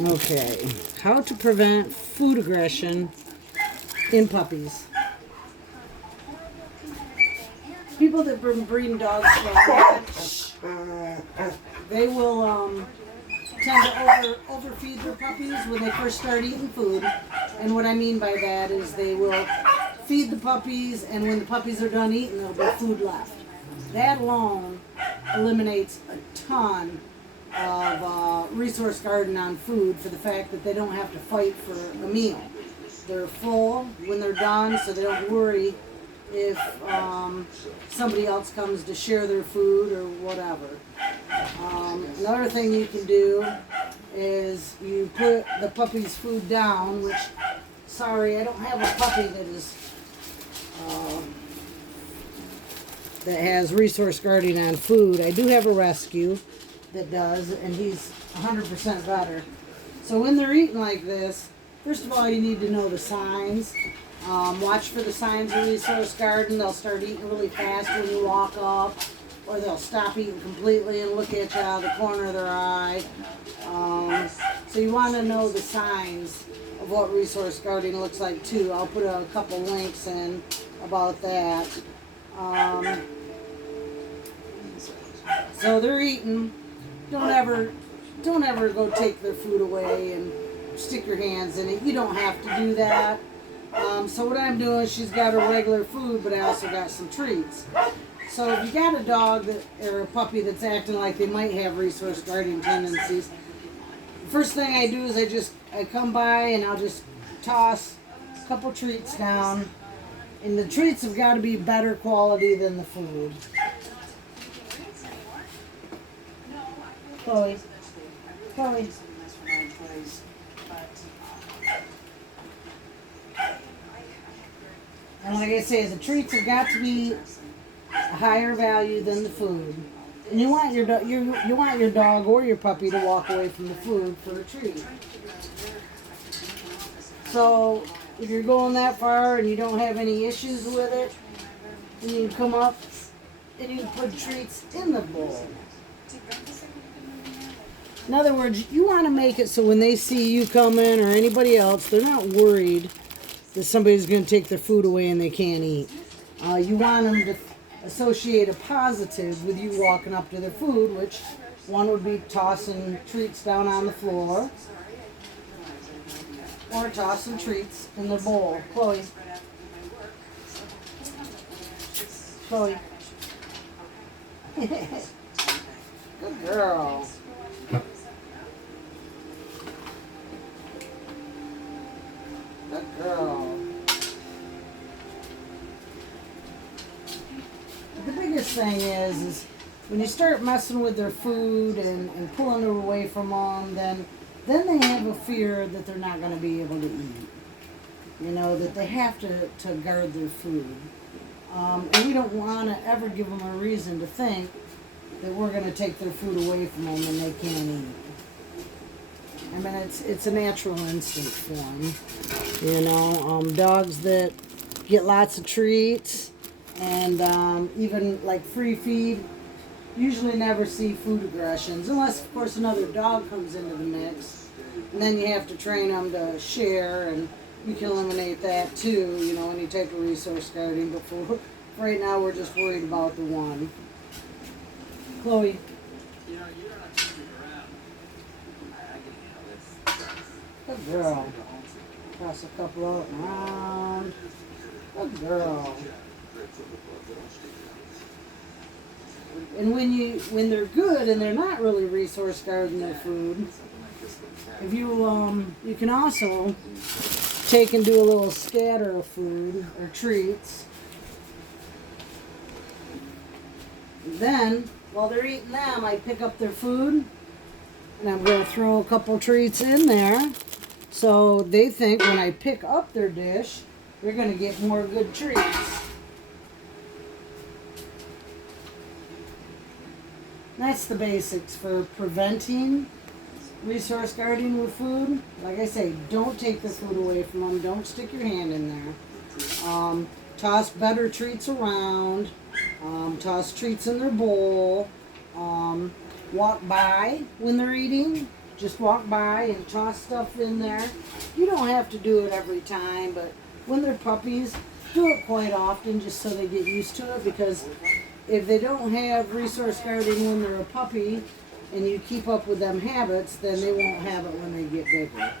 Okay, how to prevent food aggression in puppies. People that been breeding dogs for a while, they will tend to overfeed their puppies when they first start eating food. And what I mean by that is they will feed the puppies, and when the puppies are done eating, there'll be food left. That alone eliminates a ton of resource garden on food for the fact that they don't have to fight for a meal. They're full when they're done, so they don't worry if somebody else comes to share their food or whatever. Another thing you can do is you put the puppy's food down, which, sorry, I don't have a puppy that is that has resource guarding on food. I do have a rescue that does, and he's 100% better. So when they're eating like this, first of all, you need to know the signs. Watch for the signs of resource garden. They'll start eating really fast when you walk up, or they'll stop eating completely and look at you out of the corner of their eye. So you want to know the signs of what resource gardening looks like too. I'll put a couple links in about that. So they're eating. Don't ever go take their food away and stick your hands in it. You don't have to do that. So what I'm doing, she's got her regular food, but I also got some treats. So if you got a dog or a puppy that's acting like they might have resource guarding tendencies, the first thing I do is I come by and I'll just toss a couple treats down. And the treats have got to be better quality than the food. Chloe. And like I say, the treats have got to be a higher value than the food. And you want your dog or your puppy to walk away from the food for a treat. So if you're going that far and you don't have any issues with it, then you can come up and you can put treats in the bowl. In other words, you want to make it so when they see you coming or anybody else, they're not worried that somebody's going to take their food away and they can't eat. You want them to associate a positive with you walking up to their food, which one would be tossing treats down on the floor or tossing treats in the bowl. Chloe. Good girl. Good girl. The biggest thing is when you start messing with their food and pulling it away from them, then they have a fear that they're not going to be able to eat. You know, that they have to guard their food. And we don't want to ever give them a reason to think that we're going to take their food away from them and they can't eat. I mean, it's a natural instinct for them. You know, dogs that get lots of treats and even like free feed usually never see food aggressions, unless of course another dog comes into the mix, and then you have to train them to share, and you can eliminate that too, you know, any type of resource guarding. But for right now, we're just worried about the one. Chloe. Good girl. Toss a couple out and around. Good girl. And when they're good and they're not really resource guarding their food, if you can also take and do a little scatter of food or treats. Then while they're eating them, I pick up their food and I'm going to throw a couple treats in there. So they think when I pick up their dish, they're going to get more good treats. That's the basics for preventing resource guarding with food. Like I say, don't take the food away from them. Don't stick your hand in there. Toss better treats around. Toss treats in their bowl. Walk by when they're eating. just walk by and toss stuff in there. You don't have to do it every time, but when they're puppies, do it quite often just so they get used to it, because if they don't have resource guarding when they're a puppy and you keep up with them habits, then they won't have it when they get bigger.